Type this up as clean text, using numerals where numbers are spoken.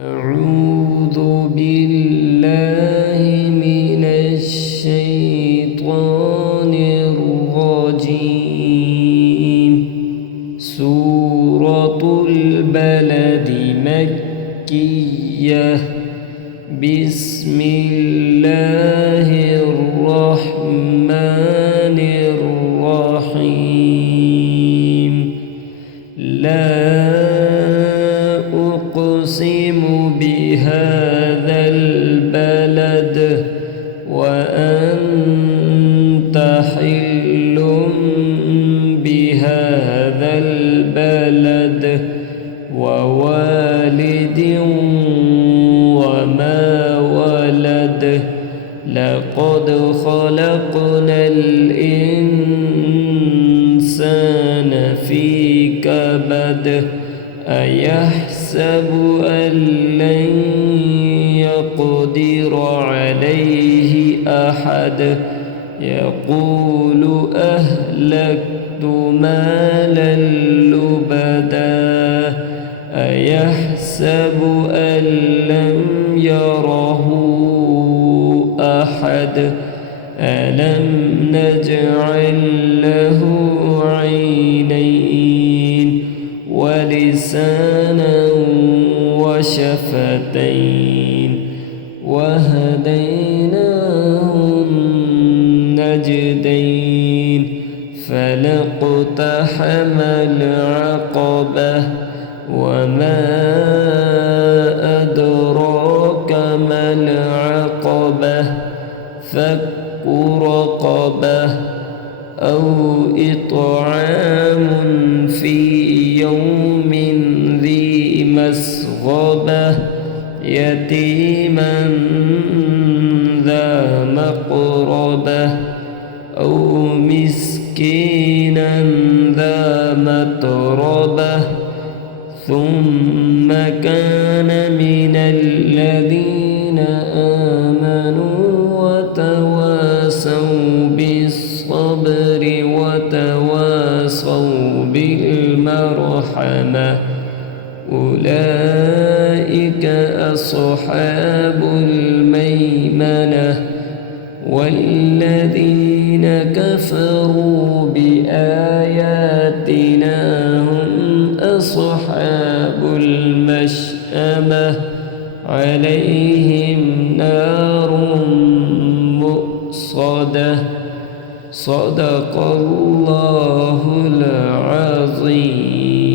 أعوذ بالله من الشيطان الرجيم. سورة البلد مكية. بسم الله الرحمن الرحيم. لا أقسم بهذا البلد وأنت حل بهذا البلد ووالد وما ولد. لقد خلقنا الإنسان في كبد. أيحسب أن لن يقدر عليه أحد. يقول أهلكت مالا لبدا. أيحسب أن لم يره أحد. ألم نجعل له عينين ولسانا وشفتين وهديناه النجدين. فلاقتحم العقبة وما أدراك ما العقبة. فك رقبة أو إطعام في يوم ذي مسغبة. يتيما ذا مقربة أو مسكينا ذا متربة. ثم كان من الذين آمنوا وتواصوا بالصبر وتواصوا بالمرحمة. أولئك أصحاب الميمنة. والذين كفروا بآياتنا هم أصحاب المشأمة. عليهم نار مؤصدة. صدق الله العظيم.